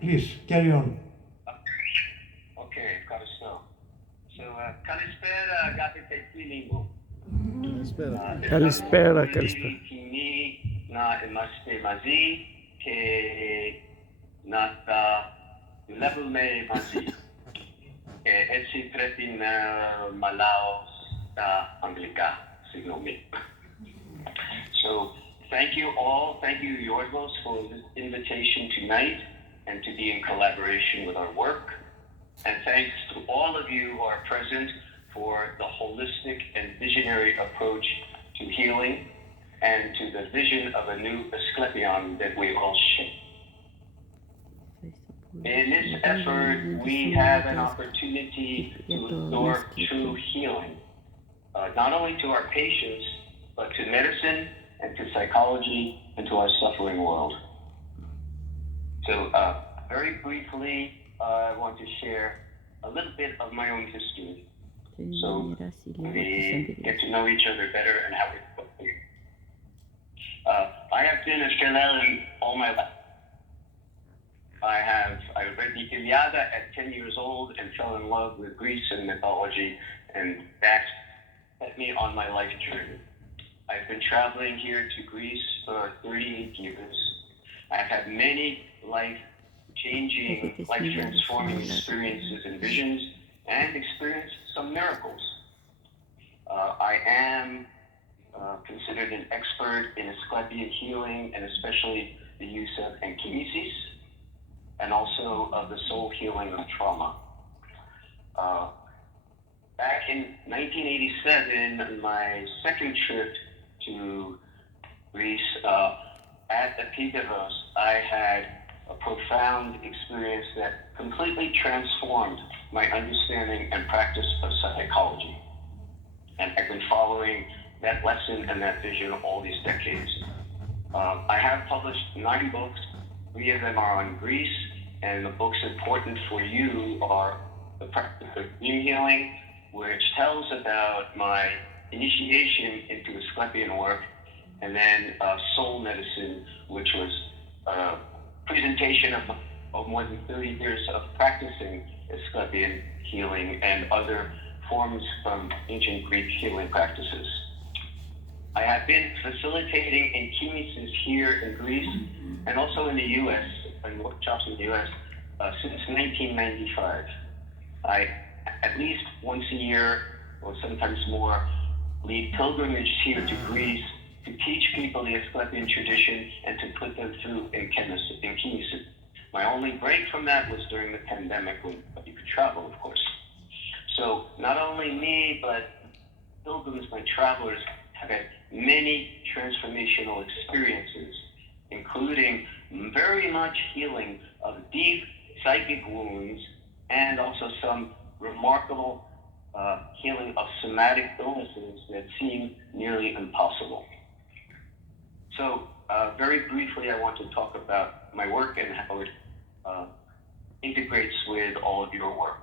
Please, carry on. Okay, ευχαριστώ. So, καλησπέρα αγαπητέ φίλοι μου. Καλησπέρα, Πολύ καλησπέρα. τιμή να είμαστε μαζί και να τα δουλεύουμε μαζί. Και έτσι πρέπει να μιλάω στα αγγλικά. Συγγνώμη. So, thank you all, thank you Yorgos for this invitation tonight and to be in collaboration with our work. And thanks to all of you who are present for the holistic and visionary approach to healing and to the vision of a new Asclepion that we all share. In this effort, we have an opportunity to restore true healing, not only to our patients, but to medicine and to psychology and to our suffering world. So very briefly, I want to share a little bit of my own history so we get to know each other better and how we both here. I have been a Australian all my life. I read the Iliada at 10 years old and fell in love with Greece and mythology, and that set me on my life journey. I've been traveling here to Greece for 38 years. I've had many life-changing, life-transforming experiences and visions, and experienced some miracles. I am considered an expert in Asclepian healing, and especially the use of enkinesis, and also of the soul healing of trauma. Back in 1987, my second trip to Greece, at Epidavros, I had a profound experience that completely transformed my understanding and practice of psychology. And I've been following that lesson and that vision all these decades. I have published 9 books. 3 of them are on Greece, and the books important for you are The Practice of Dream Healing, which tells about my initiation into Asclepian work, and then Soul Medicine, which was a presentation of more than 30 years of practicing Asclepian healing and other forms from ancient Greek healing practices. I have been facilitating enkinesis here in Greece and also in the U.S., in workshops in the U.S., since 1995. I, at least once a year, or sometimes more, lead pilgrimages here to Greece to teach people the Asclepian tradition and to put them through enkinesis. My only break from that was during the pandemic when you could travel, of course. So not only me, but pilgrims, my travelers, have had many transformational experiences, including very much healing of deep psychic wounds and also some remarkable healing of somatic illnesses that seem nearly impossible. So very briefly, I want to talk about my work and how it integrates with all of your work.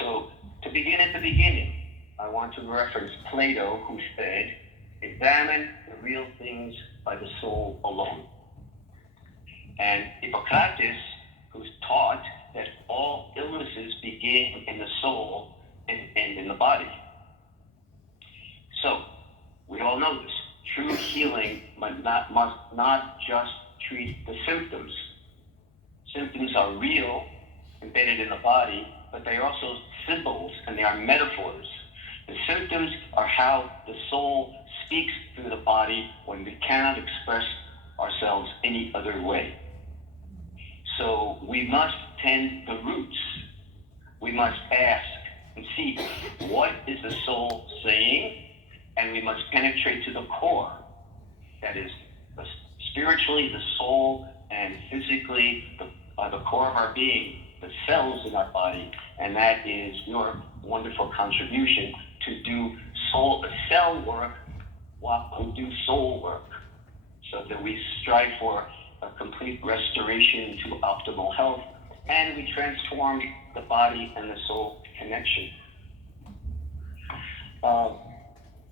So to begin at the beginning, I want to reference Plato, who said, "Examine the real things by the soul alone." And Hippocrates, who's taught that all illnesses begin in the soul and end in the body. So, we all know this. True healing must not just treat the symptoms. Symptoms are real, embedded in the body, but they are also symbols and they are metaphors. The symptoms are how the soul speaks through the body when we cannot express ourselves any other way. So we must tend the roots. We must ask and see, what is the soul saying? And we must penetrate to the core. That is, spiritually, the soul, and physically, the core of our being, the cells in our body. And that is your wonderful contribution to do cell work while we do soul work, so that we strive for a complete restoration to optimal health, and we transform the body and the soul connection.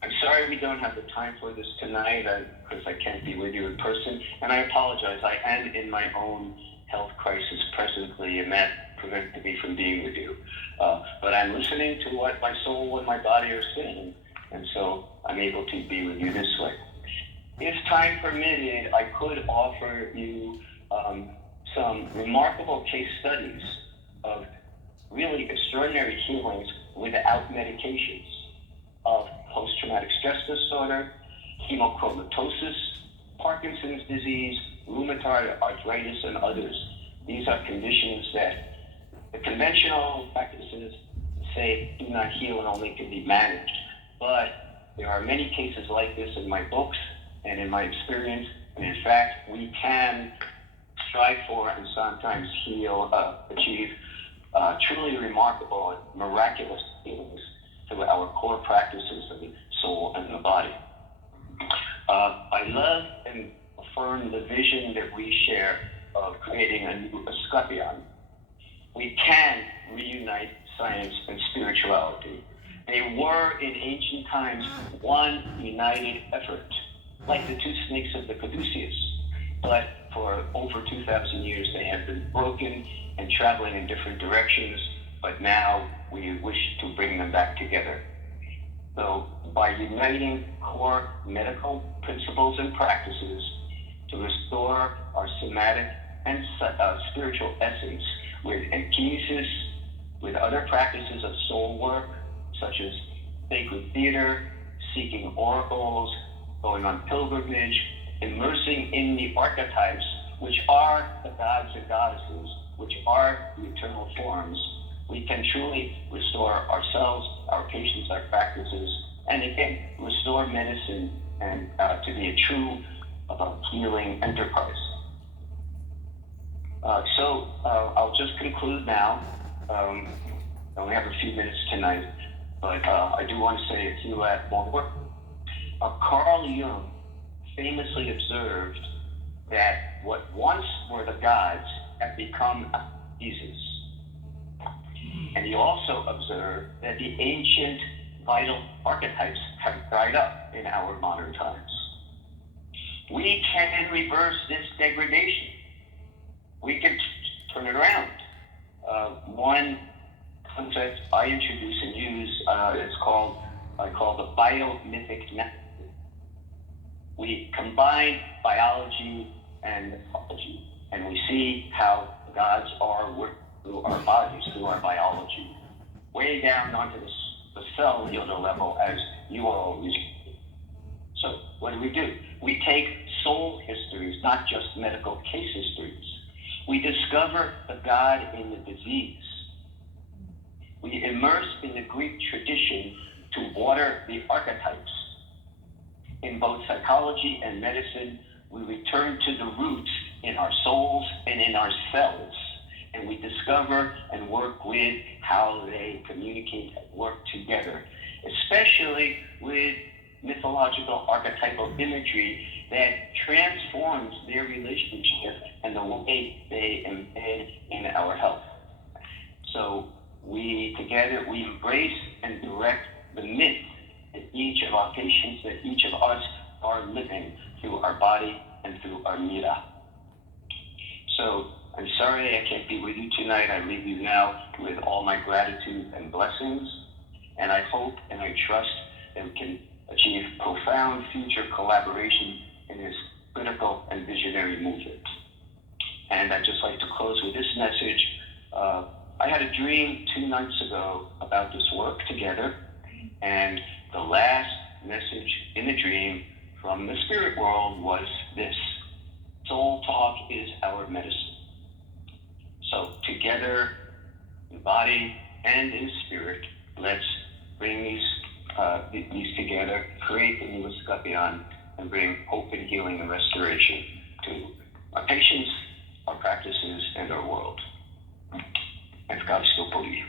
I'm sorry we don't have the time for this tonight because I can't be with you in person, and I apologize. I am in my own health crisis presently, and that prevented me from being with you. But I'm listening to what my soul and my body are saying, and so I'm able to be with you this way. If time permitted, I could offer you some remarkable case studies of really extraordinary healings without medications of post-traumatic stress disorder, hemochromatosis, Parkinson's disease, rheumatoid arthritis, and others. These are conditions that the conventional practices say do not heal and only can be managed. But there are many cases like this in my books and in my experience, and in fact, we can strive for and sometimes heal, achieve truly remarkable and miraculous healings through our core practices of the soul and the body. I love and affirm the vision that we share of creating a new escapion. We can reunite science and spirituality. They were in ancient times one united effort, like the two snakes of the Caduceus. But for over 2,000 years, they have been broken and traveling in different directions, but now we wish to bring them back together. So by uniting core medical principles and practices to restore our somatic and spiritual essence with anchimesis, with other practices of soul work, such as sacred theater, seeking oracles, going on pilgrimage, immersing in the archetypes, which are the gods and goddesses, which are the eternal forms, we can truly restore ourselves, our patients, our practices, and again, restore medicine and to be a true healing enterprise. So I'll just conclude now. I only have a few minutes tonight, but I do want to say a few more. Carl Jung famously observed that what once were the gods have become Jesus. And he also observed that the ancient vital archetypes have died up in our modern times. We can reverse this degradation. We can turn it around. One concept I introduce and use is called the biomythic method. We combine biology and mythology, and we see how gods are working through our bodies, through our biology, way down onto the cellular level, as you are always. So what do? We take soul histories, not just medical case histories. We discover the God in the disease. We immerse in the Greek tradition to water the archetypes. In both psychology and medicine, we return to the roots in our souls and in our cells, and we discover and work with how they communicate and work together, especially with mythological archetypal imagery that transforms their relationship and the way they embed in our health. So we embrace and direct the myth that each of our patients, that each of us are living through our body and through our mira. So I'm sorry I can't be with you tonight. I leave you now with all my gratitude and blessings, and I hope and I trust that we can achieve profound future collaboration in this critical and visionary movement. And I'd just like to close with this message. I had a dream 2 nights ago about this work together, and the last message in the dream from the spirit world was this: soul talk is our medicine. So together, in body and in spirit, let's bring these together, create the new escapion, and bring hope and healing and restoration to our patients, our practices, and our world. And God still believe.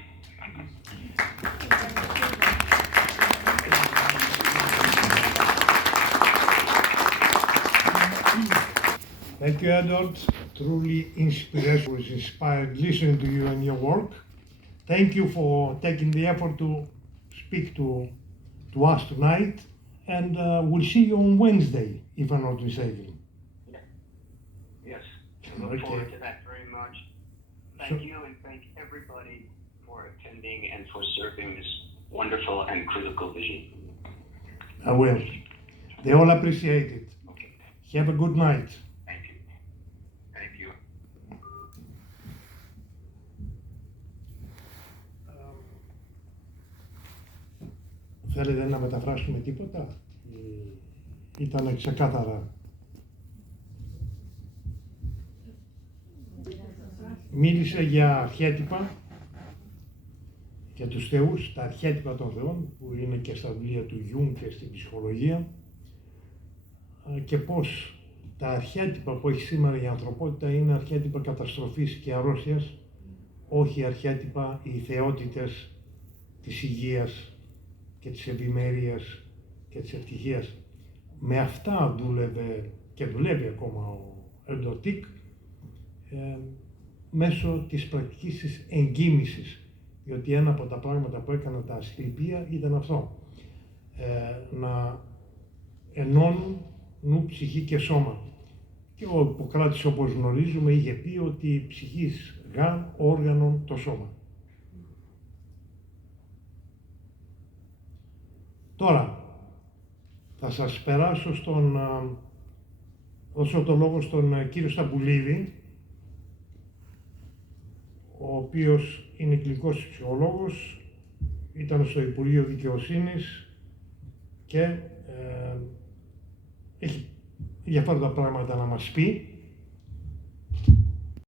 Thank you, Edward. Truly inspirational. I was inspired listening to you and your work. Thank you for taking the effort to speak to us tonight. And we'll see you on Wednesday, if I'm not mistaken. Yes. I look forward to that very much. much. Thank you, and thank everybody for attending and for serving this wonderful and critical vision. I will. They all appreciate it. Okay. Have a good night. Thank you. Thank you. Θέλετε να μεταφράσουμε τίποτα? Ήταν ξεκάθαρα. Μίλησε για αρχέτυπα, για τους θεούς, τα αρχέτυπα των θεών, που είναι και στα βιβλία του Γιούγκ και στην ψυχολογία, και πώς τα αρχέτυπα που έχει σήμερα η ανθρωπότητα είναι αρχέτυπα καταστροφής και αρρώστιας, όχι αρχέτυπα οι θεότητες της υγείας και της ευημερίας και της ευτυχίας. Με αυτά δούλευε και δουλεύει ακόμα ο Εντοτίκ, μέσω της πρακτικής της εγκύμησης, διότι ένα από τα πράγματα που έκανα τα Ασκληπία ήταν αυτό, να ενώνουν νου, ψυχή και σώμα. Και ο Ιπποκράτης, όπως γνωρίζουμε, είχε πει ότι ψυχής γαν, όργανον το σώμα. Τώρα, θα σας περάσω δώσω το λόγο στον κύριο Σταμπουλίδη, ο οποίος είναι κλινικός ψυχολόγος, ήταν στο Υπουργείο Δικαιοσύνης και έχει ενδιαφέροντα πράγματα να μας πει.